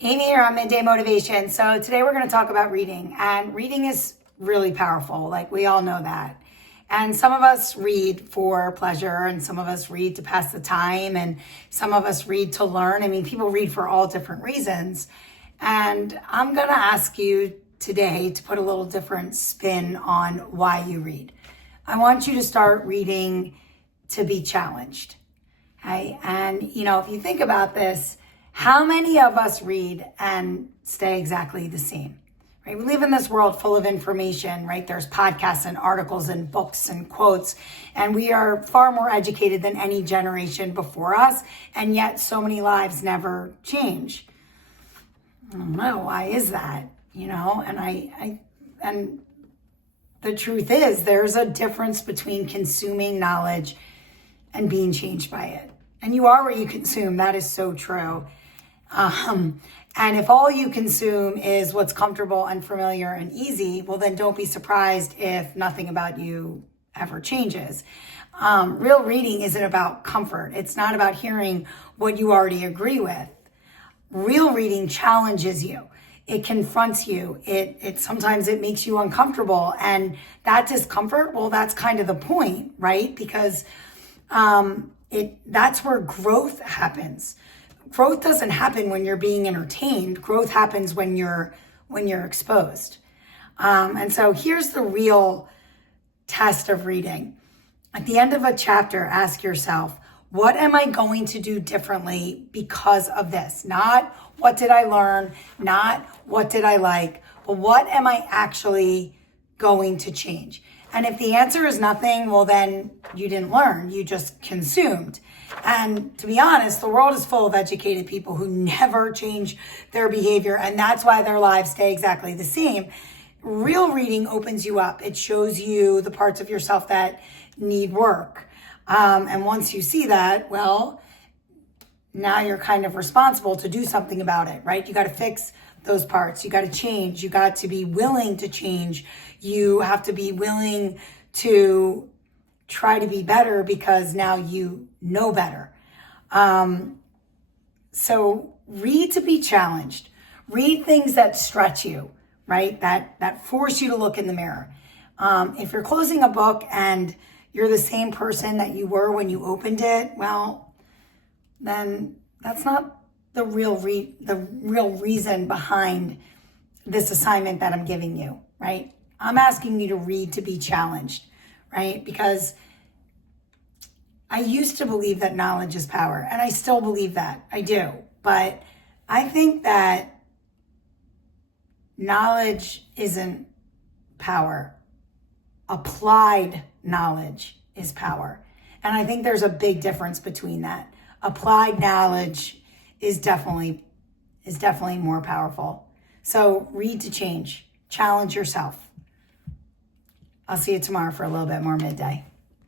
Amy here on Midday Motivation. So today we're going to talk about reading, and reading is really powerful. Like, we all know that. And some of us read for pleasure, and some of us read to pass the time, and some of us read to learn. I mean, people read for all different reasons. And I'm going to ask you today to put a little different spin on why you read. I want you to start reading to be challenged. Okay? And, if you think about this, how many of us read and stay exactly the same? Right? We live in this world full of information, right? There's podcasts and articles and books and quotes, and we are far more educated than any generation before us, and yet so many lives never change. I don't know, why is that? And the truth is, there's a difference between consuming knowledge and being changed by it. And you are what you consume. That is so true. And if all you consume is what's comfortable and familiar and easy, well, then don't be surprised if nothing about you ever changes. Real reading isn't about comfort. It's not about hearing what you already agree with. Real reading challenges you. It confronts you. It sometimes it makes you uncomfortable. And that discomfort, well, that's kind of the point, right? Because that's where growth happens. Growth doesn't happen when you're being entertained. Growth happens when you're exposed. And so here's the real test of reading. At the end of a chapter, ask yourself, what am I going to do differently because of this? Not what did I learn, not what did I like, but what am I actually going to change? And if the answer is nothing, well, then you didn't learn, you just consumed. And to be honest, the world is full of educated people who never change their behavior, and that's why their lives stay exactly the same. Real reading opens you up. It shows you the parts of yourself that need work. And once you see that, well, now you're kind of responsible to do something about it, right? You got to fix those parts. You got to change. You got to be willing to change. You have to be willing to try to be better because now you know better. So read to be challenged. Read things that stretch you, right? That force you to look in the mirror. If you're closing a book and you're the same person that you were when you opened it, well, then that's not the real reason behind this assignment that I'm giving you, right? I'm asking you to read to be challenged, right? Because I used to believe that knowledge is power, and I still believe that. I do. But I think that knowledge isn't power. Applied knowledge is power. And I think there's a big difference between that. Applied knowledge is definitely more powerful. So read to change. Challenge yourself. I'll see you tomorrow for a little bit more Midday.